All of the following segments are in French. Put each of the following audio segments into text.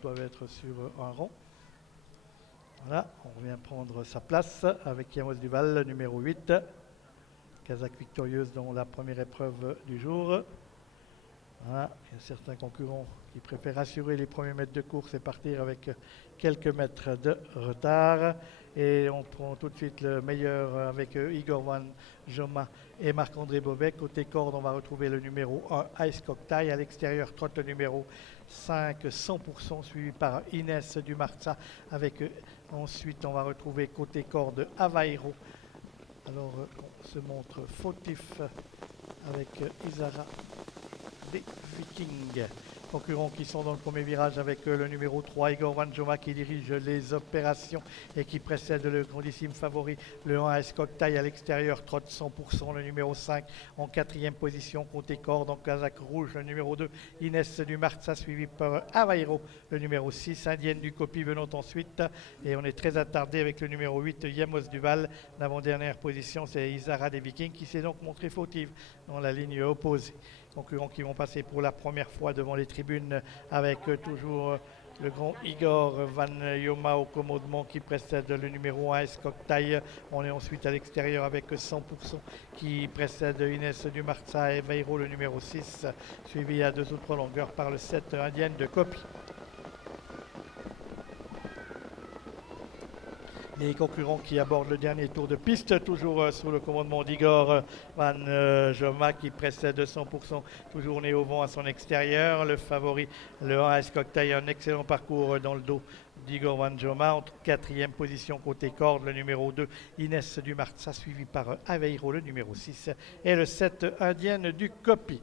doivent être sur un rond. Voilà, on vient prendre sa place avec Yamos Duval, numéro 8. Kazakh victorieuse dans la première épreuve du jour. Voilà, il y a certains concurrents qui préfèrent assurer les premiers mètres de course et partir avec quelques mètres de retard. Et on prend tout de suite le meilleur avec Igor Van Joma et Marc-André Bobet. Côté corde, on va retrouver le numéro 1, Ice Cocktail. À l'extérieur, trotte le numéro 5, 100%, suivi par Inès Dumarza. Ensuite, on va retrouver côté corde Avairo. Alors, on se montre fautif avec Isara des Vikings. Concurrents qui sont dans le premier virage avec le numéro 3, Igor Van Joma, qui dirige les opérations et qui précède le grandissime favori, le 1 Ice Cocktail. À l'extérieur, trotte 100%, le numéro 5 en quatrième position, côté corde en Kazakh rouge, le numéro 2, Inès Dumarza, suivi par Avairo, le numéro 6, Indienne du Copy venant ensuite. Et on est très attardé avec le numéro 8, Yamos Duval. L'avant-dernière position, c'est Isara des Vikings, qui s'est donc montrée fautive dans la ligne opposée. Concurrents qui vont passer pour la première fois devant les tribunes avec toujours le grand Igor Van Joma au commandement qui précède le numéro 1 Ice Cocktail. On est ensuite à l'extérieur avec 100% qui précède Inès Dumarza et Vairo le numéro 6, suivi à 2 autres longueurs par le 7 Indienne de Copy. Les concurrents qui abordent le dernier tour de piste, toujours sous le commandement d'Igor Van Joma qui précède 100%, toujours né au vent à son extérieur. Le favori, le 1 Ice Cocktail, un excellent parcours dans le dos d'Igor Van Joma. En quatrième position côté corde, le numéro 2, Inès Dumarza, suivi par Aveiro, le numéro 6, et le 7 Indienne du Copy.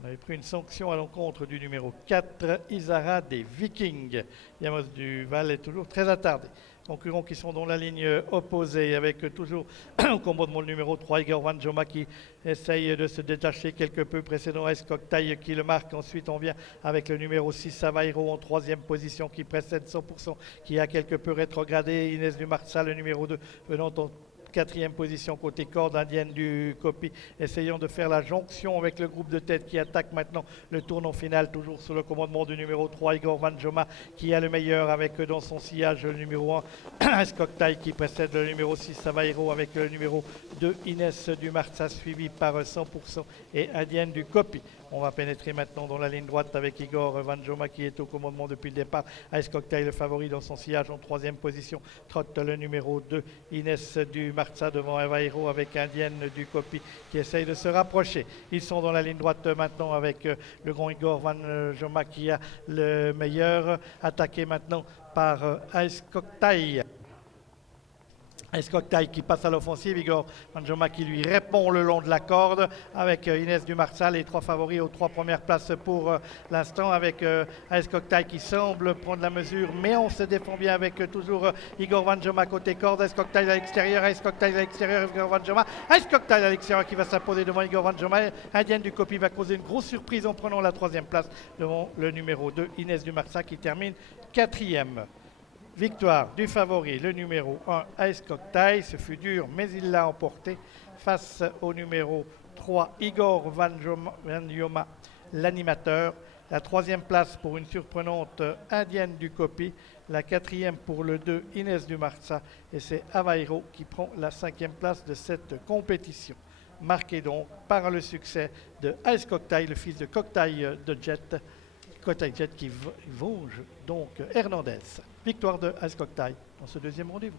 On avait pris une sanction à l'encontre du numéro 4, Isara des Vikings. Yamos Duval est toujours très attardé. Concurrents qui sont dans la ligne opposée avec toujours au commandement le numéro 3, Igor Van Joma qui essaye de se détacher quelque peu, précédent Ice Cocktail qui le marque. Ensuite on vient avec le numéro 6, Avairo en troisième position qui précède 100%, qui a quelque peu rétrogradé. Inès Dumarza, le numéro 2, venant en quatrième position côté corde, Indienne du Copy, essayant de faire la jonction avec le groupe de tête qui attaque maintenant le tournant final, toujours sous le commandement du numéro 3, Igor Van Joma, qui a le meilleur avec dans son sillage le numéro 1, Ice Cocktail, qui précède le numéro 6, Avairo, avec le numéro 2, Inès Dumarza, suivi par 100% et Indienne du Copy. On va pénétrer maintenant dans la ligne droite avec Igor Van Joma qui est au commandement depuis le départ. Ice Cocktail, le favori dans son sillage en troisième position. Trotte le numéro 2, Inès Dumarza devant Avairo avec Indienne du Copy qui essaye de se rapprocher. Ils sont dans la ligne droite maintenant avec le grand Igor Van Joma qui a le meilleur. Attaqué maintenant par Ice Cocktail. Ice Cocktail qui passe à l'offensive, Igor Van Joma qui lui répond le long de la corde avec Inès Dumarza, les 3 favoris aux 3 premières places pour l'instant avec Ice Cocktail qui semble prendre la mesure, mais on se défend bien avec toujours Igor Van Joma côté corde. Ice Cocktail à l'extérieur, Ice Cocktail à l'extérieur, Igor Van Joma, Ice Cocktail à l'extérieur qui va s'imposer devant Igor Van Joma. Indienne du Copy va causer une grosse surprise en prenant la 3e place devant le numéro 2, Inès Dumarza qui termine 4e. Victoire du favori, le numéro 1, Ice Cocktail. Ce fut dur, mais il l'a emporté face au numéro 3, Igor Van Joma, l'animateur. La 3e place pour une surprenante Indienne du Copy. La 4e pour le 2, Inès Dumarza. Et c'est Avairo qui prend la 5e place de cette compétition. Marqué donc par le succès de Ice Cocktail, le fils de Cocktail de Jet. Cocktail Jet qui vauge donc Hernandez. Victoire de Ice Cocktail dans ce 2e rendez-vous.